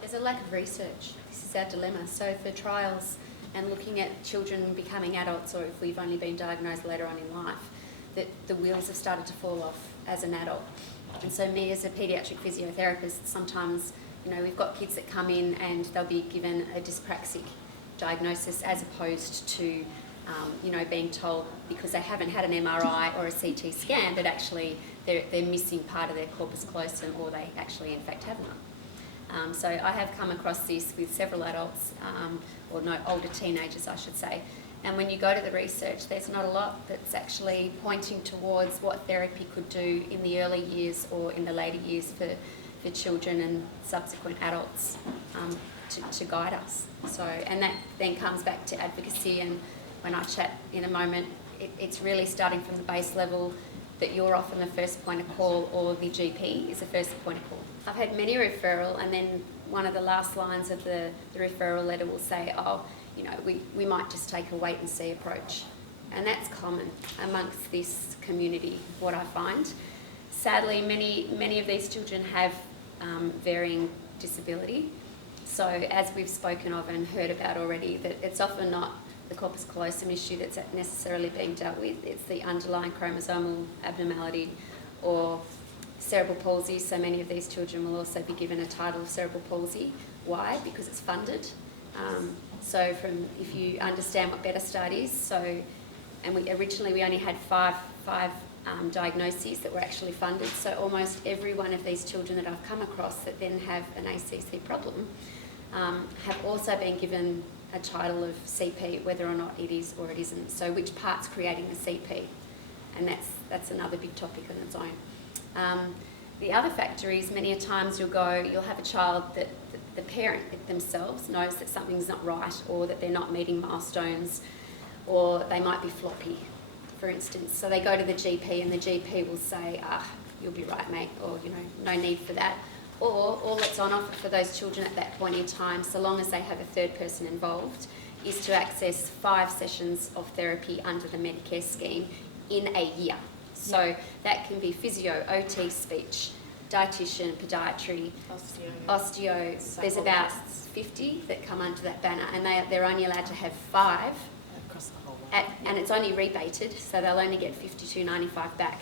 There's a lack of research. This is our dilemma. So for trials and looking at children becoming adults, or if we've only been diagnosed later on in life, that the wheels have started to fall off as an adult. And so me as a paediatric physiotherapist, sometimes, we've got kids that come in and they'll be given a dyspraxic diagnosis as opposed to, being told because they haven't had an MRI or a CT scan that actually they're missing part of their corpus callosum, or they actually in fact have none. So I have come across this with several adults, older teenagers I should say, and when you go to the research, there's not a lot that's actually pointing towards what therapy could do in the early years or in the later years for children and subsequent adults to guide us. So, and that then comes back to advocacy, and when I chat in a moment, it's really starting from the base level that you're often the first point of call, or the GP is the first point of call. I've had many referral, and then one of the last lines of the referral letter will say, we might just take a wait and see approach. And that's common amongst this community, what I find. Sadly, many of these children have varying disability. So as we've spoken of and heard about already, that it's often not the corpus callosum issue that's necessarily being dealt with. It's the underlying chromosomal abnormality or cerebral palsy. So many of these children will also be given a title of cerebral palsy. Why? Because it's funded. So if you understand what Better Start is, and originally we only had five diagnoses that were actually funded. So almost every one of these children that I've come across that then have an ACC problem have also been given a title of CP, whether or not it is or it isn't. So which part's creating the CP? And that's another big topic on its own. The other factor is many a times you'll have a child that the parent themselves knows that something's not right, or that they're not meeting milestones, or they might be floppy, for instance. So they go to the GP and the GP will say, you'll be right, mate, or, no need for that. Or all that's on offer for those children at that point in time, so long as they have a third person involved, is to access 5 sessions of therapy under the Medicare scheme in a year. So that can be physio, OT, speech, dietitian, podiatry, osteo. There's about 50 that come under that banner, and they're only allowed to have 5. Across the whole way. And it's only rebated, so they'll only get $52.95 back.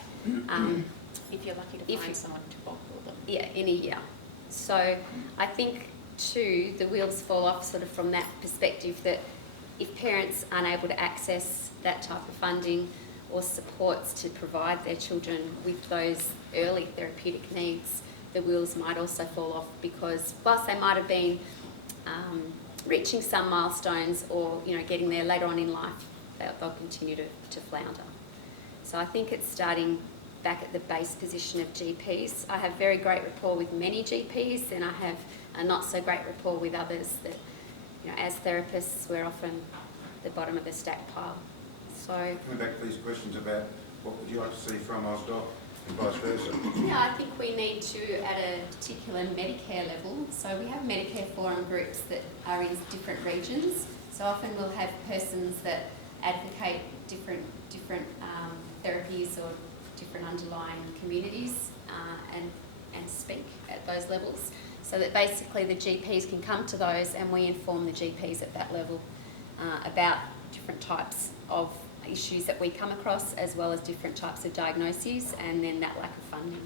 If you're lucky to find someone to bond them. Yeah, in a year. So I think too, the wheels fall off sort of from that perspective, that if parents aren't able to access that type of funding or supports to provide their children with those early therapeutic needs, the wheels might also fall off, because whilst they might have been reaching some milestones or getting there later on in life, they'll continue to flounder. So I think it's starting back at the base position of GPs. I have very great rapport with many GPs, and I have a not so great rapport with others that, as therapists, we're often the bottom of the stack pile. So coming back to these questions about what would you like to see from AusDoC and vice versa? Yeah, I think we need to, at a particular Medicare level, so we have Medicare forum groups that are in different regions. So often we'll have persons that advocate different therapies or different underlying communities and speak at those levels, so that basically the GPs can come to those and we inform the GPs at that level about different types of issues that we come across, as well as different types of diagnoses, and then that lack of funding.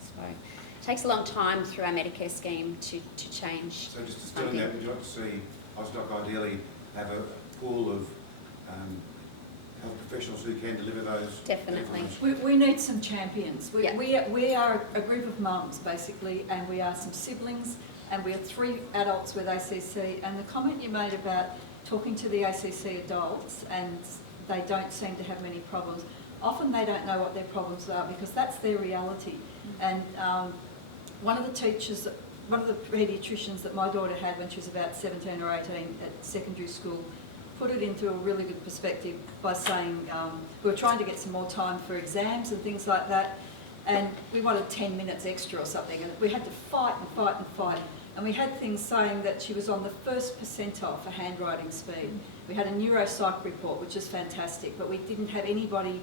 So it takes a long time through our Medicare scheme to change. So just to that, would you like to see AusDoC ideally have a pool of health professionals who can deliver those? Definitely. We need some champions. Yeah. We are a group of mums, basically, and we are some siblings, and we are 3 adults with ACC. And the comment you made about talking to the ACC adults and they don't seem to have many problems, often they don't know what their problems are, because that's their reality. And one of the paediatricians that my daughter had when she was about 17 or 18 at secondary school put it into a really good perspective by saying we were trying to get some more time for exams and things like that, and we wanted 10 minutes extra or something, and we had to fight and fight and fight. And we had things saying that she was on the 1st percentile for handwriting speed. We had a neuropsych report, which is fantastic, but we didn't have anybody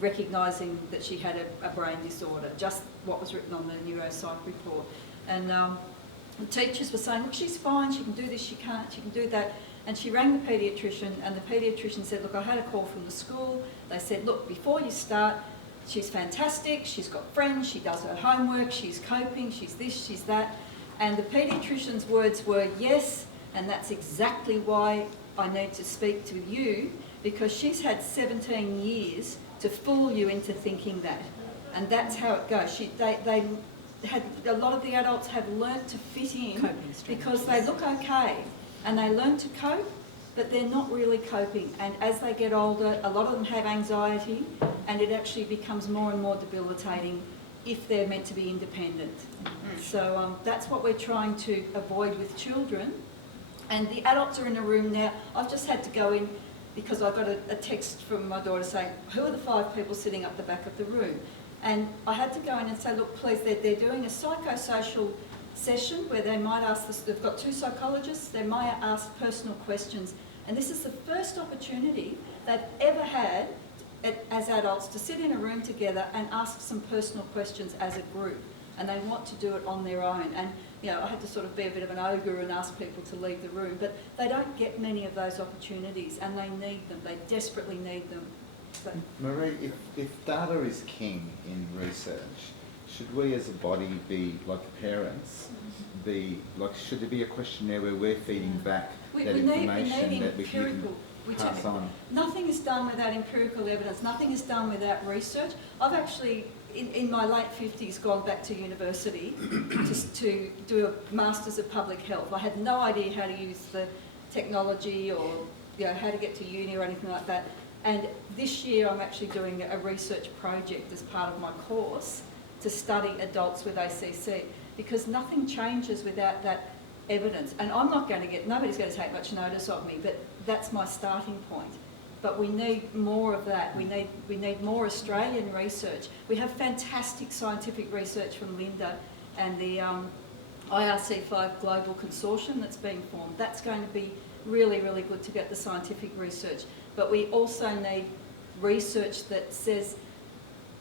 recognising that she had a brain disorder, just what was written on the neuropsych report. And the teachers were saying, look, she's fine, she can do this, she can't, she can do that. And she rang the paediatrician, and the paediatrician said, look, I had a call from the school. They said, look, before you start, she's fantastic, she's got friends, she does her homework, she's coping, she's this, she's that. And the paediatrician's words were, yes, and that's exactly why I need to speak to you, because she's had 17 years to fool you into thinking that. And that's how it goes. They had, a lot of the adults have learnt to fit in because they look okay and they learn to cope, but they're not really coping. And as they get older, a lot of them have anxiety, and it actually becomes more and more debilitating if they're meant to be independent. So that's what we're trying to avoid with children. And the adults are in a room now. I've just had to go in because I got a text from my daughter saying, who are the 5 people sitting up the back of the room? And I had to go in and say, look, please, they're doing a psychosocial session where they might ask, they've got 2 psychologists, they might ask personal questions. And this is the first opportunity they've ever had as adults to sit in a room together and ask some personal questions as a group. And they want to do it on their own. And you know, I had to sort of be a bit of an ogre and ask people to leave the room, but they don't get many of those opportunities, and they need them. They desperately need them. So. Marie, if data is king in research, should we as a body be, like parents, should there be a questionnaire where we're feeding back that information that we can pass on? Nothing is done without empirical evidence. Nothing is done without research. I've actually, in my late 50s, gone back to university to do a Masters of Public Health. I had no idea how to use the technology or how to get to uni or anything like that. And this year I'm actually doing a research project as part of my course to study adults with ACC, because nothing changes without that evidence. And I'm not going to nobody's going to take much notice of me, but that's my starting point. But we need more of that. We need more Australian research. We have fantastic scientific research from Linda and the IRC5 Global Consortium that's being formed. That's going to be really, really good to get the scientific research. But we also need research that says,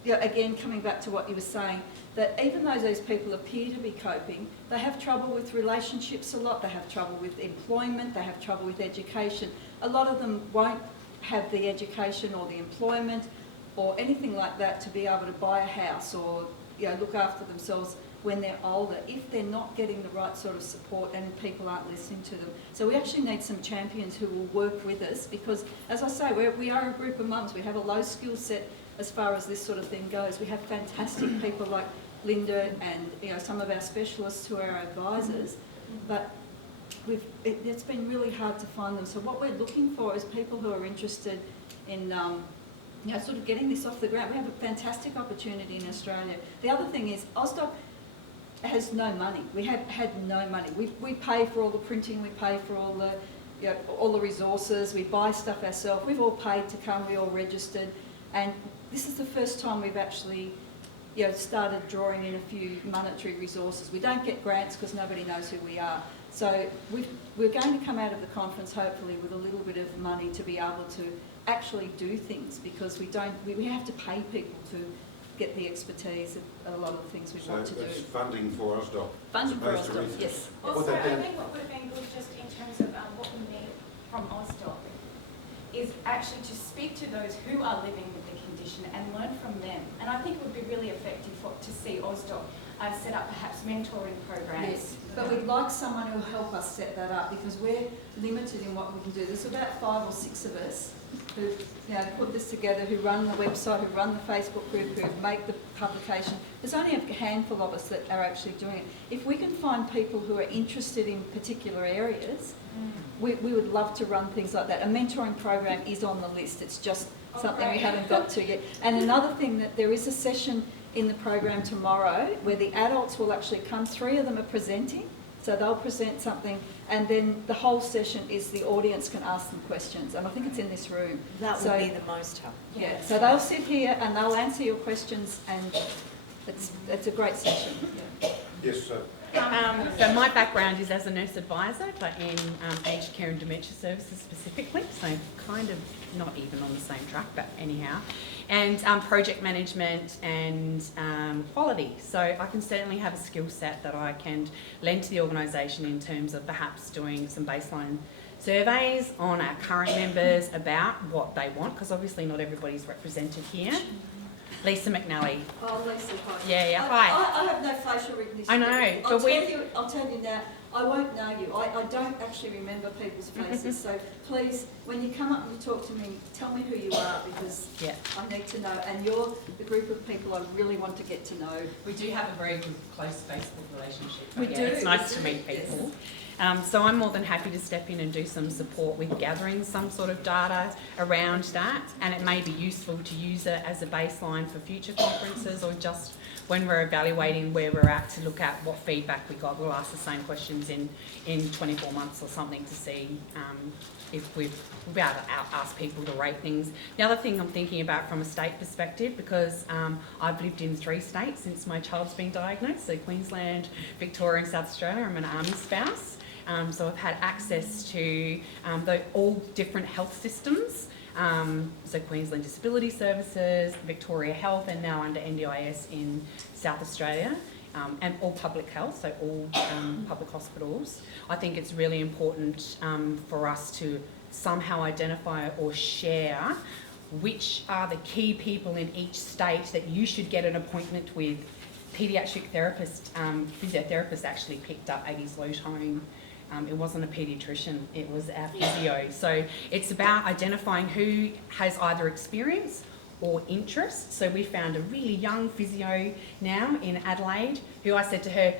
again, coming back to what you were saying, that even though those people appear to be coping, they have trouble with relationships a lot, they have trouble with employment, they have trouble with education. A lot of them won't have the education or the employment or anything like that to be able to buy a house or look after themselves when they're older, if they're not getting the right sort of support and people aren't listening to them. So we actually need some champions who will work with us, because, as I say, we are a group of mums. We have a low skill set as far as this sort of thing goes. We have fantastic people like Linda and some of our specialists who are our advisors, but it's been really hard to find them. So what we're looking for is people who are interested in sort of getting this off the ground. We have a fantastic opportunity in Australia. The other thing is AusDoC has no money. We have had no money. We pay for all the printing, we pay for all the resources, we buy stuff ourselves. We've all paid to come, we all registered, and this is the first time we've actually started drawing in a few monetary resources. We don't get grants because nobody knows who we are. So we're going to come out of the conference hopefully with a little bit of money to be able to actually do things, because we have to pay people to get the expertise of a lot of the things we want to do. So it's funding for AusDoC? Funding for AusDoC, yes. Also, I think what would have been good just in terms of what we need from AusDoC is actually to speak to those who are living with the condition and learn from them. And I think it would be really effective to see AusDoC set up perhaps mentoring programs. Yes, but we'd like someone who will help us set that up, because we're limited in what we can do. There's about 5 or 6 of us who put this together, who run the website, who run the Facebook group, who make the publication. There's only a handful of us that are actually doing it. If we can find people who are interested in particular areas, we would love to run things like that. A mentoring program is on the list. It's just something we haven't got to yet. And another thing, that there is a session in the program tomorrow where the adults will actually come. 3 of them are presenting, so they'll present something, and then the whole session is the audience can ask them questions, and I think it's in this room. That would be the most helpful. Yeah, so they'll sit here and they'll answer your questions, and it's a great session. Yeah. Yes, sir. So my background is as a nurse advisor, but in aged care and dementia services specifically, so kind of not even on the same track, but anyhow. And project management and quality. So I can certainly have a skill set that I can lend to the organisation in terms of perhaps doing some baseline surveys on our current members about what they want, because obviously not everybody's represented here. Lisa McNally. Oh, Lisa, hi. Yeah, I hi. have no facial recognition. I know, but I'll tell you now, I won't know you. I don't actually remember people's faces. So please, when you come up and you talk to me, tell me who you are, because Yeah. I need to know. And you're the group of people I really want to get to know. We do have a very good, close Facebook relationship. We but do. It's nice to We meet do, yes. people. So I'm more than happy to step in and do some support with gathering some sort of data around that, and it may be useful to use it as a baseline for future conferences, or just when we're evaluating where we're at to look at what feedback we got. We'll ask the same questions in 24 months or something to see if we'll be able to ask people to rate things. The other thing I'm thinking about from a state perspective, because I've lived in 3 states since my child's been diagnosed, so Queensland, Victoria and South Australia. I'm an army spouse. So I've had access to all different health systems, so Queensland Disability Services, Victoria Health, and now under NDIS in South Australia, and all public health, so all public hospitals. I think it's really important for us to somehow identify or share which are the key people in each state that you should get an appointment with. Paediatric therapist, physiotherapist actually picked up Aggie's low tone. It wasn't a paediatrician, it was our physio. So it's about identifying who has either experience or interest. So we found a really young physio now in Adelaide, who I said to her,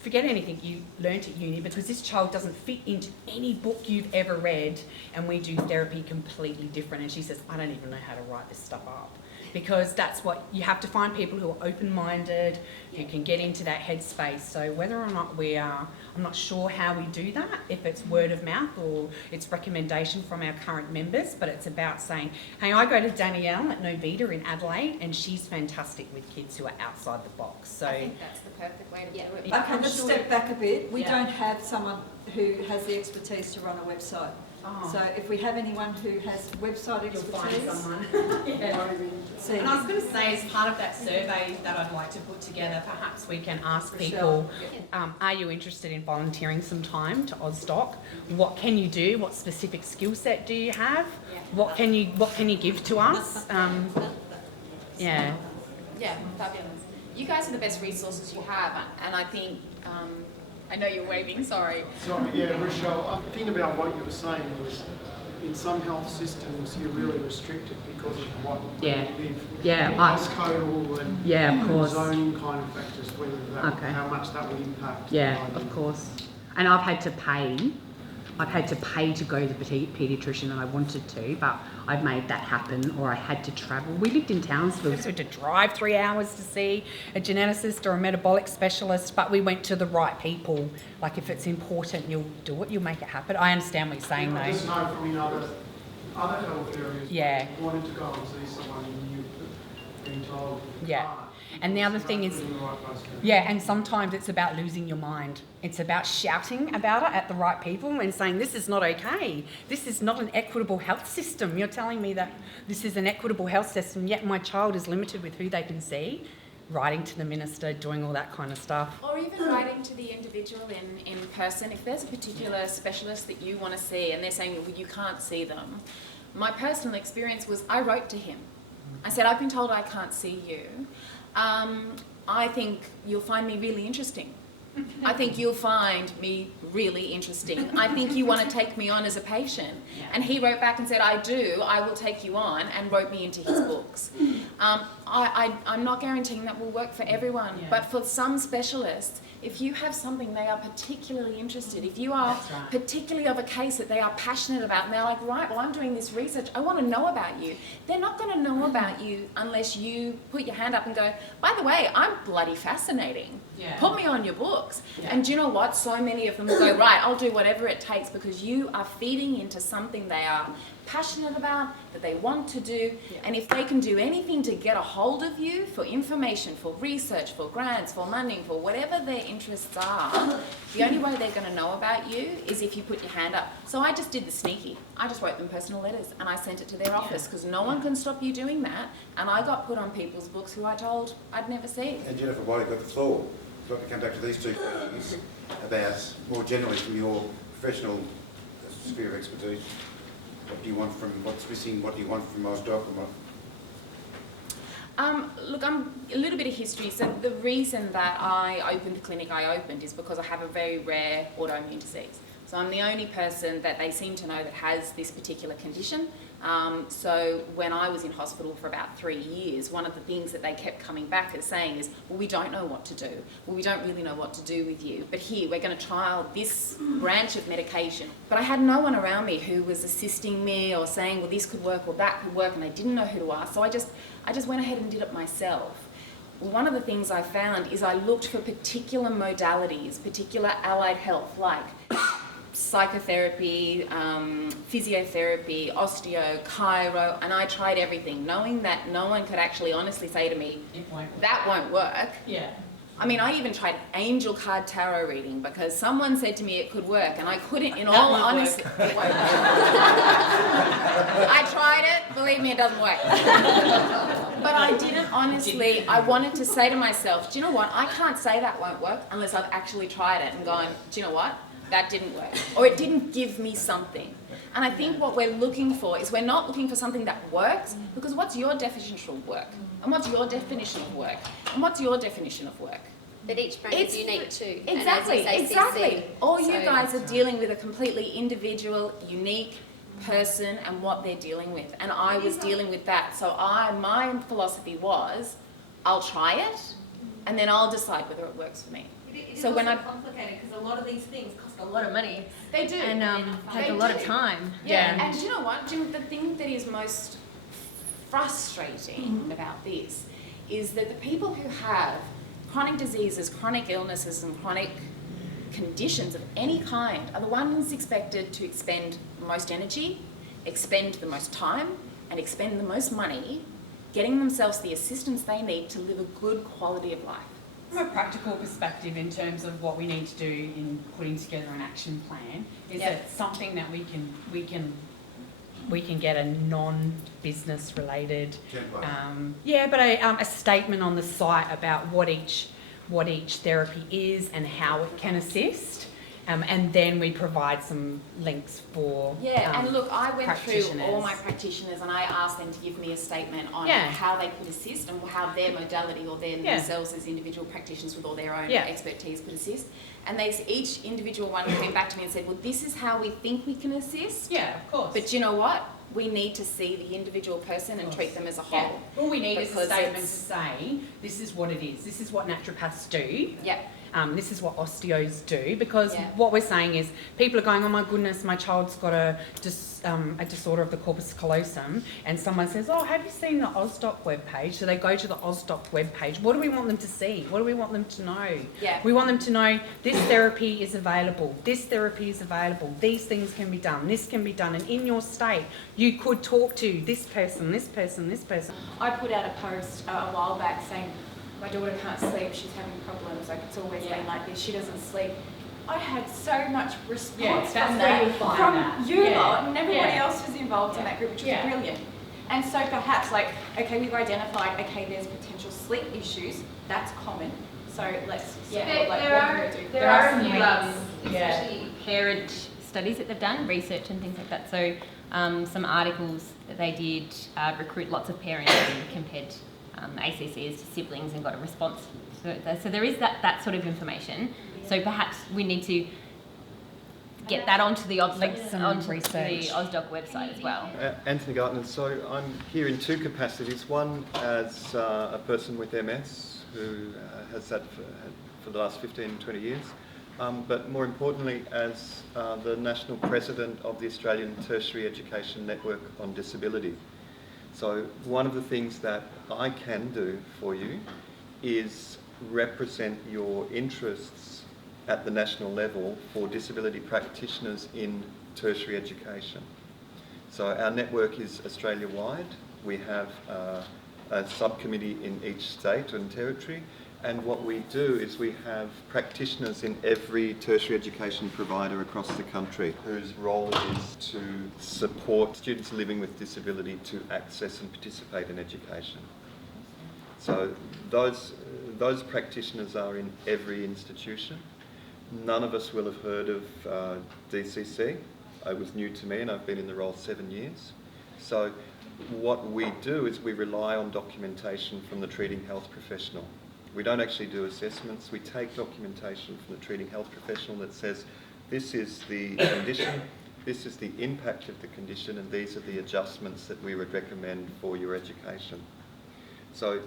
forget anything you learnt at uni, because this child doesn't fit into any book you've ever read, and we do therapy completely different. And she says, I don't even know how to write this stuff up. Because that's what you have to find, people who are open-minded, who can get into that headspace. So whether or not I'm not sure how we do that, if it's word of mouth or it's recommendation from our current members, but it's about saying, hey, I go to Danielle at Novita in Adelaide, and she's fantastic with kids who are outside the box. So I think that's the perfect way to do it. Okay, let's step back a bit. We Yeah. don't have someone who has the expertise to run a website. Oh. So if we have anyone who has website You'll expertise, find someone. Yeah. see. And I was going to say, as part of that survey that I'd like to put together, perhaps we can ask Rochelle. people, are you interested in volunteering some time to AusDoC? What can you do? What specific skill set do you have? What can you give to us? Yeah. Yeah, fabulous. You guys are the best resources you have, and I think, I know you're waving, sorry. Sorry, yeah, Rochelle, the thing about what you were saying was, in some health systems, you're really restricted because of what Yeah. you live. Yeah, Postcodal and Yeah, of course. zoning kind of factors, whether that, Okay. how much that will impact. Yeah, the of idea. course. And I've had to pay to go to the paediatrician, and I wanted to, but I've made that happen, or I had to travel. We lived in Townsville, so we had to drive 3 hours to see a geneticist or a metabolic specialist, but we went to the right people. Like, if it's important, you'll do it, you'll make it happen. I understand what you're saying, I just though. know from other health areas, Yeah. you wanted to go and see someone and you've been told you Yeah. can't. And the other thing is, You're in the right place to- yeah, and sometimes it's about losing your mind. It's about shouting about it at the right people and saying, this is not okay. This is not an equitable health system. You're telling me that this is an equitable health system, yet my child is limited with who they can see. Writing to the minister, doing all that kind of stuff. Or even writing to the individual in person. If there's a particular specialist that you want to see and they're saying well, you can't see them, my personal experience was I wrote to him. I said, I've been told I can't see you. I think you'll find me really interesting. I think you'll find me really interesting. I think you want to take me on as a patient. And he wrote back and said, I do, I will take you on, and wrote me into his books. I'm not guaranteeing that will work for everyone, but for some specialists, if you have something they are particularly interested, if you are That's right. particularly of a case that they are passionate about, and they're like, right, well, I'm doing this research, I want to know about you. They're not going to know about you unless you put your hand up and go, by the way, I'm bloody fascinating. Yeah. Put me on your books. Yeah. And do you know what? So many of them will go, right, I'll do whatever it takes, because you are feeding into something they are passionate about, that they want to do. Yeah. And if they can do anything to get a hold of you for information, for research, for grants, for money, for whatever their interests are, the only way they're going to know about you is if you put your hand up. So I just did the sneaky. I just wrote them personal letters and I sent it to their office, because no one can stop you doing that. And I got put on people's books who I told I'd never see. And Jennifer, while you've got the floor, I'd like to come back to these two questions about, more generally, from your professional sphere of expertise. What do you want from, what's missing, what do you want from AusDoC, and what? Look, I'm a little bit of history. So the reason that I opened the clinic I opened is because I have a very rare autoimmune disease. So I'm the only person that they seem to know that has this particular condition. So when I was in hospital for about 3 years, one of the things that they kept coming back and saying is, well, we don't know what to do. Well, we don't really know what to do with you. But here, we're going to trial this branch of medication. But I had no one around me who was assisting me or saying, well, this could work or that could work, and they didn't know who to ask. So I just went ahead and did it myself. One of the things I found is I looked for particular modalities, particular allied health, like psychotherapy, physiotherapy, osteo, chiro, and I tried everything, knowing that no one could actually honestly say to me, that won't work. Yeah. I mean, I even tried angel card tarot reading because someone said to me it could work, and I couldn't, in all honesty. It won't work. I tried it, believe me, it doesn't work. But I didn't honestly, I wanted to say to myself, do you know what, I can't say that won't work unless I've actually tried it and gone, do you know what, that didn't work, or it didn't give me something. And I think what we're looking for is we're not looking for something that works, because what's your definition of work? And what's your definition of work? And what's your definition of work? But each brain is unique too. Exactly, And as you say, exactly. CC, All you so- guys are dealing with a completely individual, unique person and what they're dealing with. And I was dealing with that. So my philosophy was, I'll try it, and then I'll decide whether it works for me. It is So when also complicated because a lot of these things cost a lot of money They do. and take They a lot do. of time. Yeah, and do you know what, Jim, the thing that is most frustrating about this is that the people who have chronic diseases, chronic illnesses and chronic conditions of any kind are the ones expected to expend the most energy, expend the most time, and expend the most money getting themselves the assistance they need to live a good quality of life. From a practical perspective, in terms of what we need to do in putting together an action plan, is Yep. it something that we can get a non-business related, Template. a statement on the site about what each therapy is and how it can assist, and then we provide some links for And look, I went through all practitioners. my practitioners and I asked them to give me a statement on Yeah. how they could assist and how their modality or themselves as individual practitioners with all their own Yeah. expertise could assist. And each individual one came back to me and said, well, this is how we think we can assist. Yeah, of course. But you know what? We need to see the individual person and treat them as a whole. Yeah. All we need is a Because statement to it's- say, this is what it is, this is what naturopaths do, Yeah. this is what osteos do, because Yeah. what we're saying is people are going, oh my goodness, my child's got a disorder of the corpus callosum, and someone says, oh, have you seen the AusDoC webpage? So they go to the AusDoC webpage. What do we want them to see? What do we want them to know? Yeah. We want them to know this therapy is available, this therapy is available, these things can be done, this can be done, and in your state you could talk to this person, this person, this person. I put out a post a while back saying, my daughter can't sleep, she's having problems, like it's always been like this, she doesn't sleep. I had so much response that's from where that, you'll find from that. you Yeah. lot, and everybody Yeah. else was involved in that group, which was Yeah. brilliant. And so perhaps like, okay, we've identified, okay, there's potential sleep issues, that's common, so let's support, like, what can we do? There are a few, Yeah. especially parent studies that they've done, research and things like that. So some articles that they did recruit lots of parents and compared ACCs to siblings and got a response. So there is that sort of information. So perhaps we need to get that onto the AusDoC website as well. Anthony Gartner. So I'm here in two capacities. One as a person with MS who has that for the last 15, 20 years. But more importantly as the National President of the Australian Tertiary Education Network on Disability. So one of the things that I can do for you is represent your interests at the national level for disability practitioners in tertiary education. So our network is Australia-wide. We have a subcommittee in each state and territory, and what we do is we have practitioners in every tertiary education provider across the country whose role it is to support students living with disability to access and participate in education. So those practitioners are in every institution. None of us will have heard of DCC. It was new to me and I've been in the role 7 years. So what we do is we rely on documentation from the treating health professional. We don't actually do assessments. We take documentation from the treating health professional that says this is the condition, this is the impact of the condition, and these are the adjustments that we would recommend for your education. So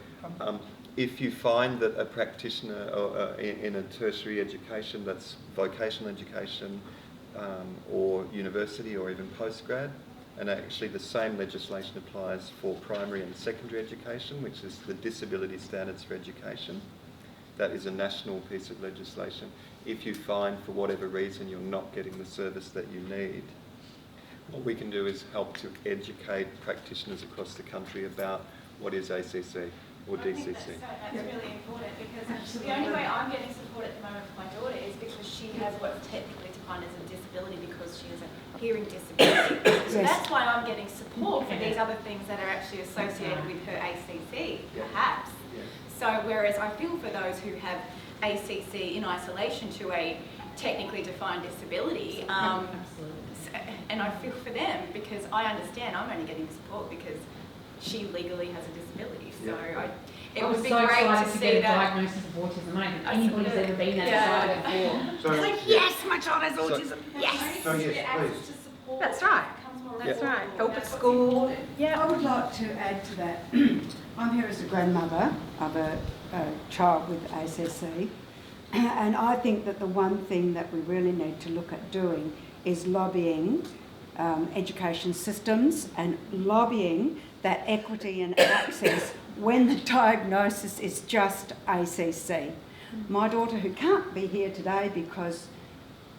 if you find that a practitioner in a tertiary education, that's vocational education or university or even postgrad, and actually the same legislation applies for primary and secondary education, which is the Disability Standards for Education. That is a national piece of legislation. If you find for whatever reason you're not getting the service that you need, what we can do is help to educate practitioners across the country about what is ACC or DCC. I think that's really important, because the only way I'm getting support at the moment for my daughter is because she has what's technically defined as a disability, because she has a hearing disability. So that's why I'm getting support for these other things that are actually associated with her ACC, perhaps. So whereas I feel for those who have ACC in isolation to a technically defined disability, and I feel for them because I understand I'm only getting support because she legally has a disability. So it would be great to see that. Diagnosis of autism. I don't think anybody's ever been that excited before. So, Like, yes, my child has autism. Yes. so yes, please. That's right. That's right. Help at school. Yeah. I would like to add to that. I'm here as a grandmother of a child with ACC, and I think that the one thing that we really need to look at doing is lobbying education systems and lobbying that equity and access when the diagnosis is just ACC. My daughter, who can't be here today because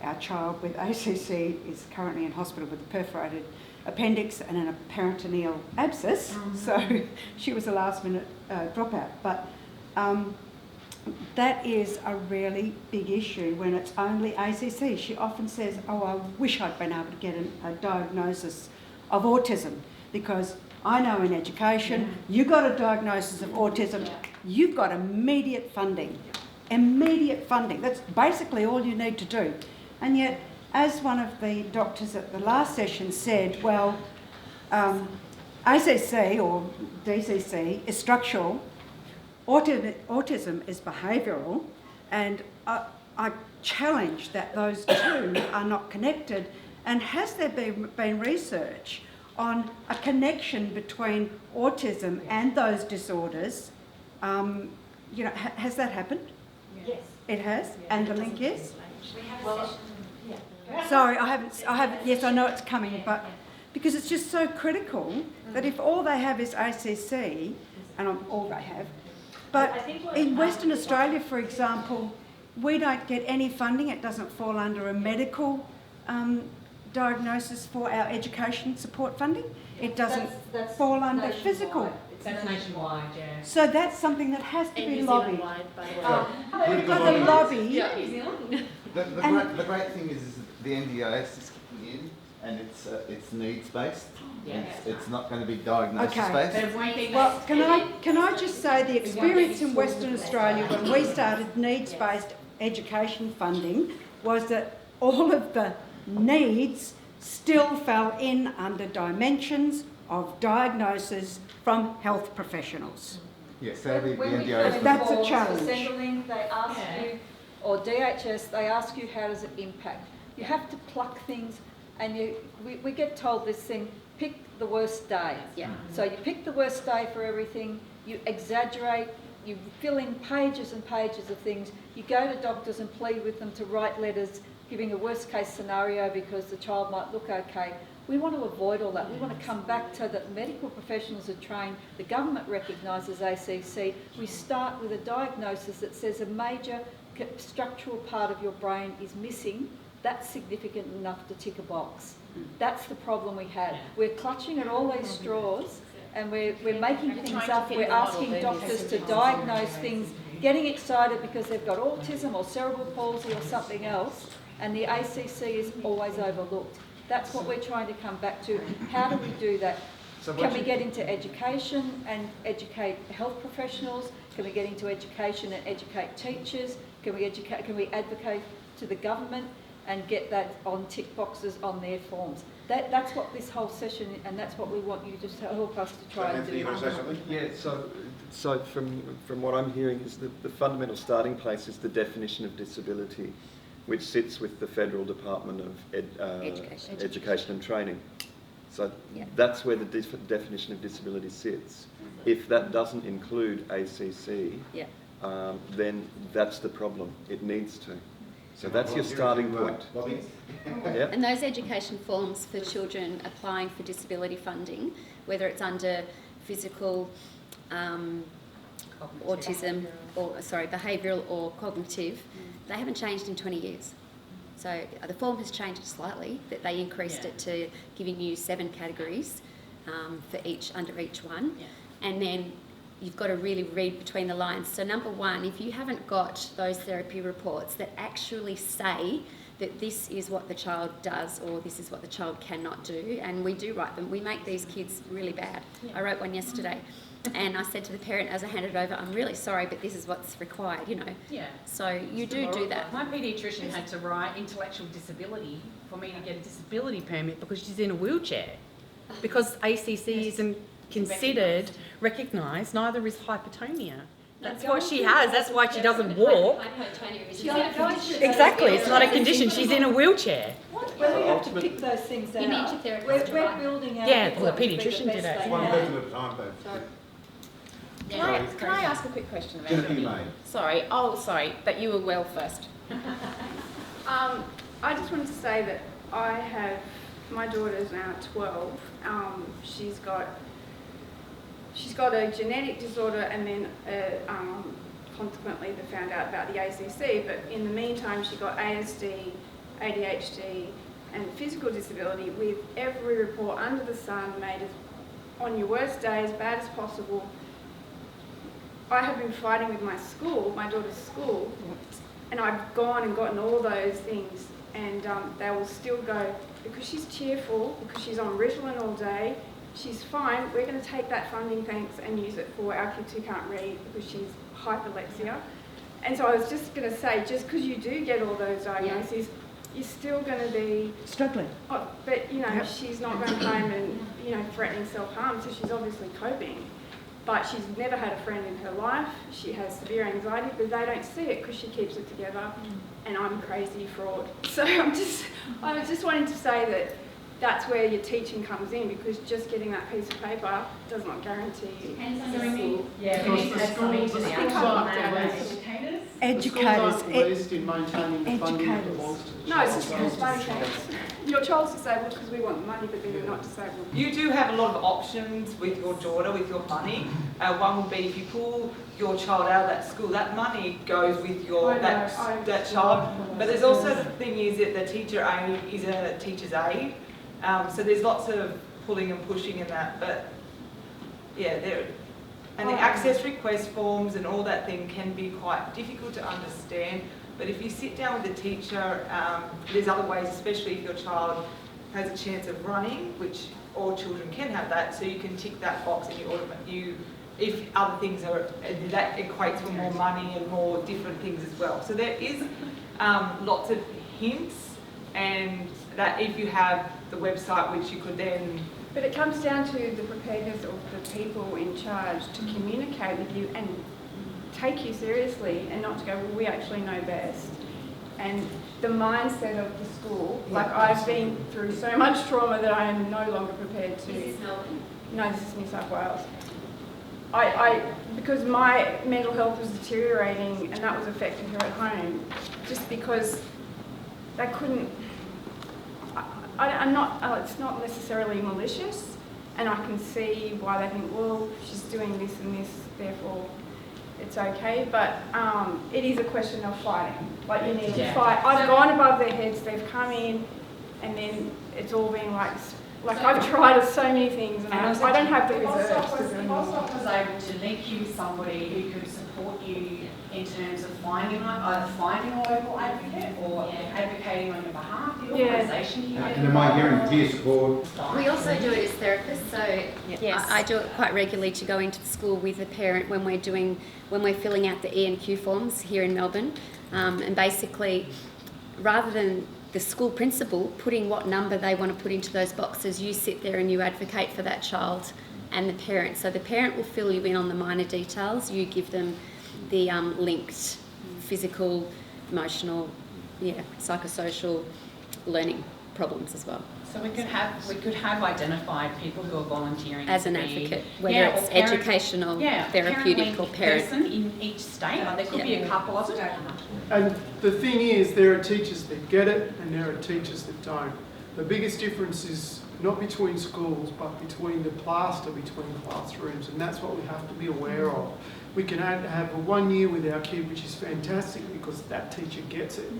our child with ACC is currently in hospital with a perforated appendix and an peritoneal abscess, so she was a last-minute dropout. But that is a really big issue when it's only ACC. She often says, oh, I wish I'd been able to get a diagnosis of autism, because I know in education, you got a diagnosis of autism, you've got immediate funding. Immediate funding. That's basically all you need to do. And yet, as one of the doctors at the last session said, well, ACC or DCC is structural, autism is behavioural, and I challenge that those two are not connected. And has there been research on a connection between autism and those disorders? Has that happened? Yes. It has, and the link is? We have a session. Sorry, I haven't, yes, I know it's coming, but because it's just so critical that if all they have is ACC, and all they have, but in Western Australia, for example, we don't get any funding. It doesn't fall under a medical diagnosis for our education support funding. It doesn't fall under physical. That's nationwide, yeah. So that's something that has to be lobbied. By the way. We've got to lobby. New Zealand. The great thing is the NDIS is kicking in, and it's needs-based. It's not going to be diagnosis-based. Okay. Well, can I just say the experience in Western Australia when we started needs-based education funding was that all of the needs still fell in under dimensions of diagnosis from health professionals. Yes, sadly, the When we NDIS. came That's a for challenge. Centrelink, they ask you, or DHS, they ask you how does it impact. You have to pluck things, and we get told this thing, pick the worst day. Yeah. So you pick the worst day for everything, you exaggerate, you fill in pages and pages of things, you go to doctors and plead with them to write letters giving a worst case scenario because the child might look okay. We want to avoid all that. We want to come back so that medical professionals are trained, the government recognises ACC. We start with a diagnosis that says a major structural part of your brain is missing. That's significant enough to tick a box. That's the problem we have. We're clutching at all these straws and we're making things trying to up. fit We're the model asking in. doctors to diagnose things, getting excited because they've got autism or cerebral palsy or something else, and the ACC is always overlooked. That's what we're trying to come back to. How do we do that? Can we get into education and educate health professionals? Can we get into education and educate teachers? Can we advocate to the government and get that on tick boxes on their forms? That's what this whole session, and that's what we want you to help us to try and Anthony, you do. want to say something? Yeah, so from what I'm hearing is the fundamental starting place is the definition of disability, which sits with the Federal Department of Education and Training. So that's where the definition of disability sits. If that doesn't include ACC, then that's the problem. It needs to. So that's your starting point. Yep. And those education forms for children applying for disability funding, whether it's under physical, autism, behavioural or cognitive, they haven't changed in 20 years. So the form has changed slightly, that they increased it to giving you 7 categories for under each one. And then you've got to really read between the lines. So number one, if you haven't got those therapy reports that actually say that this is what the child does or this is what the child cannot do, and we do write them, we make these kids really bad. I wrote one yesterday and I said to the parent as I handed it over, I'm really sorry, but this is what's required, you know. Yeah. So you do that. My paediatrician had to write intellectual disability for me to get a disability permit because she's in a wheelchair. Because ACC isn't considered, recognised, neither is hypotonia. That's what she has, that's why she doesn't walk. Exactly, it's not a condition, she's in a wheelchair. Well, you have to pick those things out. You need your therapist. We're building out. Yeah, well, the what would be paediatrician best did it. they One have. person at a time, though. Can I ask a quick question about Jennifer, you may. Sorry, but you were well first. I just wanted to say that my daughter's now 12. She's got a genetic disorder, and then consequently they found out about the ACC. But in the meantime, she got ASD, ADHD, and physical disability, with every report under the sun made as on your worst day as bad as possible. I have been fighting with my school, my daughter's school, and I've gone and gotten all those things, and they will still go, because she's cheerful, because she's on Ritalin all day, she's fine, we're going to take that funding, thanks, and use it for our kids who can't read because she's hyperlexia. And so I was just going to say, just because you do get all those diagnoses, you're still going to be struggling. Oh, but, you know, she's not going home and, you know, threatening self-harm, so she's obviously coping. But she's never had a friend in her life. She has severe anxiety, but they don't see it because she keeps it together. And I'm crazy fraud. So I was just wanting to say that that's where your teaching comes in, because just getting that piece of paper does not guarantee you. Educators. Released in maintaining the funding that belongs to the No, child. it's just because money counts. Your child's disabled because we want the money, but then you're not disabled. You do have a lot of options with your daughter, with your money. One would be if you pull your child out of that school, that money goes with your that child. But there's also the thing is that the teacher aid is a teacher's aid. So there's lots of pulling and pushing in that. But yeah, and the access request forms and all that thing can be quite difficult to understand. But if you sit down with the teacher, there's other ways, especially if your child has a chance of running, which all children can have that, so you can tick that box and if other things are, that equates for more money and more different things as well. So there is lots of hints, and that if you have the website, which you could then... But it comes down to the preparedness of the people in charge to communicate with you and take you seriously, and not to go, well, we actually know best. And the mindset of the school, like I've been through so much trauma that I am no longer prepared to... Is this Melbourne? No, this is New South Wales. Because my mental health was deteriorating, and that was affecting her at home, just because they couldn't... it's not necessarily malicious, and I can see why they think, well, she's doing this and this, therefore it's okay, but it is a question of fighting. Like, you need to fight. I've gone above their heads, they've come in, and then it's all been like I've tried so many things, and I don't have the reserves to do If more. AusDoC was able to link you with somebody who could support you in terms of finding either finding a local advocate or advocating on your behalf, the organisation here. And am I hearing peer support? We also do it as therapists, so Yes. I do it quite regularly to go into the school with a parent when we're filling out the E&Q forms here in Melbourne, and basically, rather than the school principal putting what number they want to put into those boxes, you sit there and you advocate for that child and the parent. So the parent will fill you in on the minor details. You give them the linked physical, emotional, psychosocial learning problems as well. So we could have identified people who are volunteering As an to be- advocate, whether it's or parent- educational, therapeutic or parent. person in each state. Like there could be a couple of them. And the thing is, there are teachers that get it and there are teachers that don't. The biggest difference is not between schools, but between the plaster between classrooms, and that's what we have to be aware of. We can have a 1 year with our kid, which is fantastic because that teacher gets it.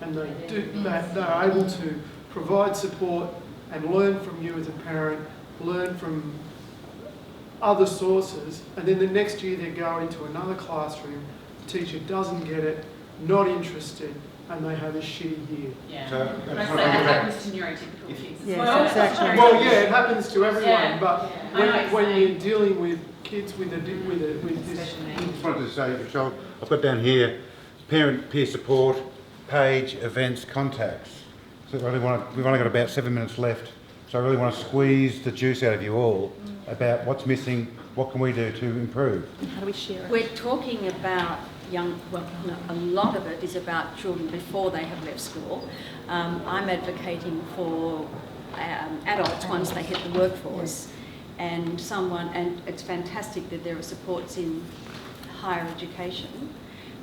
And they're able to provide support and learn from you as a parent, learn from other sources, and then the next year they go into another classroom, the teacher doesn't get it, not interested, and they have a shitty year. Yeah. So, But I say that happens to neurotypical kids. Yes, Well, exactly. Well, yeah, it happens to everyone, Yeah. but I know what when you're you're saying. dealing with kids with this, Special I needs. just wanted to say, Michelle, I've got down here, parent peer support, page, events, contacts. So we've only got about 7 minutes left, so I really want to squeeze the juice out of you all about what's missing, what can we do to improve. How do we share it? We're talking about a lot of it is about children before they have left school. I'm advocating for adults once they hit the workforce, and it's fantastic that there are supports in higher education,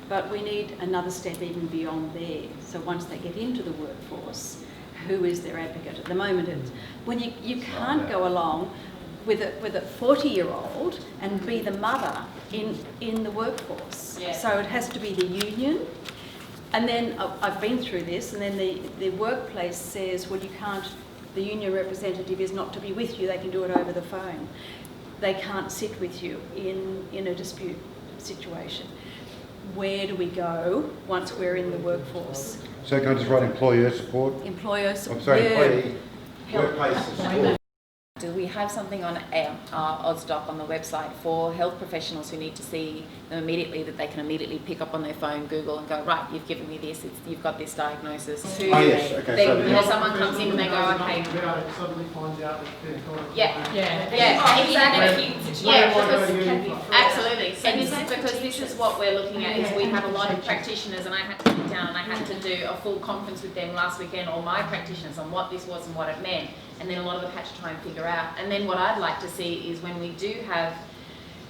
but we need another step even beyond there. So once they get into the workforce, who is their advocate? At the moment, when you can't go along with a 40-year-old and be the mother in the workforce. Yeah. So it has to be the union. And then I've been through this, and then the workplace says, well, you can't, the union representative is not to be with you, they can do it over the phone. They can't sit with you in a dispute situation. Where do we go once we're in the workforce? So can I just write employer support? Employer support. I'm sorry, employee, workplace support. Do we have something on our AusDoC on the website for health professionals who need to see them immediately, that they can immediately pick up on their phone, Google, and go, right, you've given me this, you've got this diagnosis. Yes, okay. Someone comes in and they go, okay. Suddenly finds out that they've got it. Yeah, exactly. Yeah, because, absolutely. So this is what we're looking at, is we have a lot of practitioners, and I had to sit down and I had to do a full conference with them last weekend, all my practitioners, on what this was and what it meant. And then a lot of them had to try and figure out. And then what I'd like to see is when we do have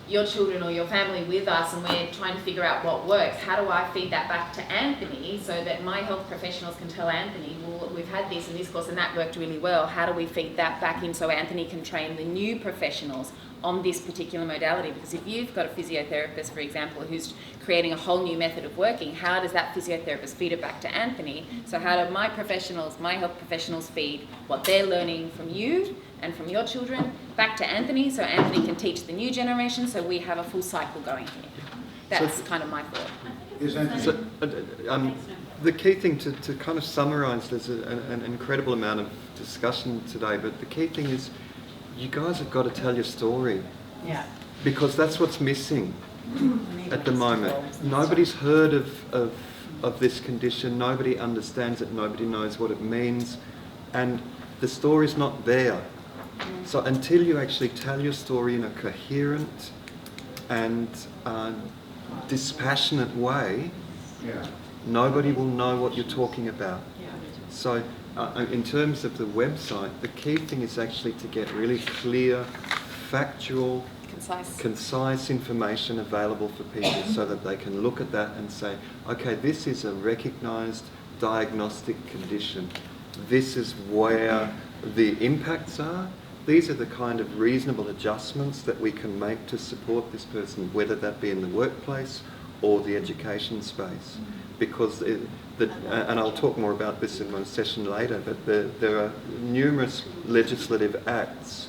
your children or your family with us and we're trying to figure out what works, how do I feed that back to Anthony so that my health professionals can tell Anthony, well, we've had this in this course and that worked really well. How do we feed that back in so Anthony can train the new professionals on this particular modality? Because if you've got a physiotherapist, for example, who's creating a whole new method of working, how does that physiotherapist feed it back to Anthony? So how do my health professionals feed what they're learning from you and from your children back to Anthony so Anthony can teach the new generation, so we have a full cycle going here? That's kind of my thought. Yes, Anthony. So, the key thing to kind of summarise, there's an incredible amount of discussion today, but the key thing is you guys have got to tell your story. Yeah. Because that's what's missing at the moment. Nobody's heard of this condition, nobody understands it, nobody knows what it means, and the story's not there. So until you actually tell your story in a coherent and dispassionate way, nobody will know what you're talking about. So in terms of the website, the key thing is actually to get really clear, factual, concise information available for people so that they can look at that and say, okay, this is a recognised diagnostic condition. This is where the impacts are. These are the kind of reasonable adjustments that we can make to support this person, whether that be in the workplace or the education space. because and I'll talk more about this in my session later, but there are numerous legislative acts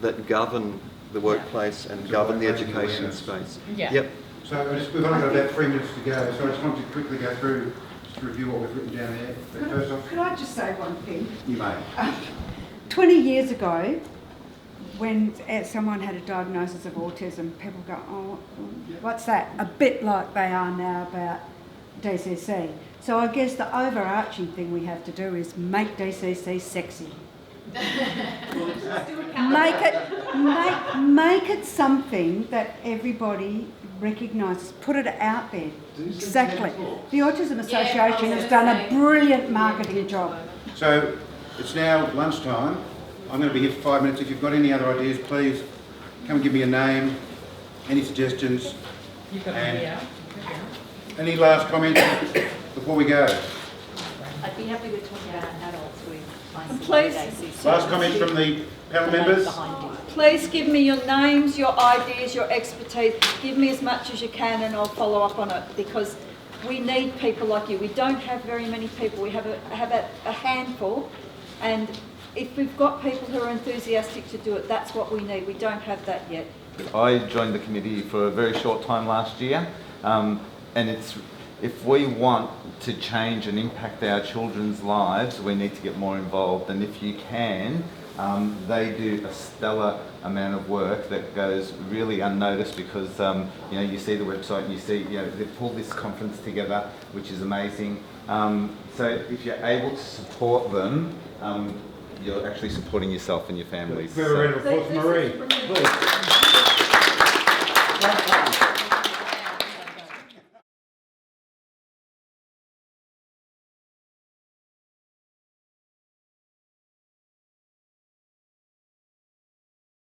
that govern the workplace and govern the education space. Yeah. Yep. So we've only got about 3 minutes to go, so I just want to quickly go through, just to review what we've written down there. But first off, Could I just say one thing? you may. 20 years ago, when someone had a diagnosis of autism, people go, oh, what's that? A bit like they are now about DCC. So I guess the overarching thing we have to do is make DCC sexy. make it something that everybody recognises. Put it out there. Exactly. The Autism Association has done a brilliant marketing job. So it's now lunchtime. I'm going to be here for 5 minutes. If you've got any other ideas, please come and give me a name, any suggestions, and any last comments before we go. I'd be happy to talk about adults with Please. ACC. Last comments from the panel members? Please give me your names, your ideas, your expertise. Give me as much as you can and I'll follow up on it, because we need people like you. We don't have very many people. We have a handful, and if we've got people who are enthusiastic to do it, that's what we need. We don't have that yet. I joined the committee for a very short time last year, and if we want to change and impact our children's lives, we need to get more involved. And if you can, they do a stellar amount of work that goes really unnoticed, because you see the website and you see they've pulled this conference together, which is amazing. So if you're able to support them, you're actually supporting yourself and your families. Very, very, Marie.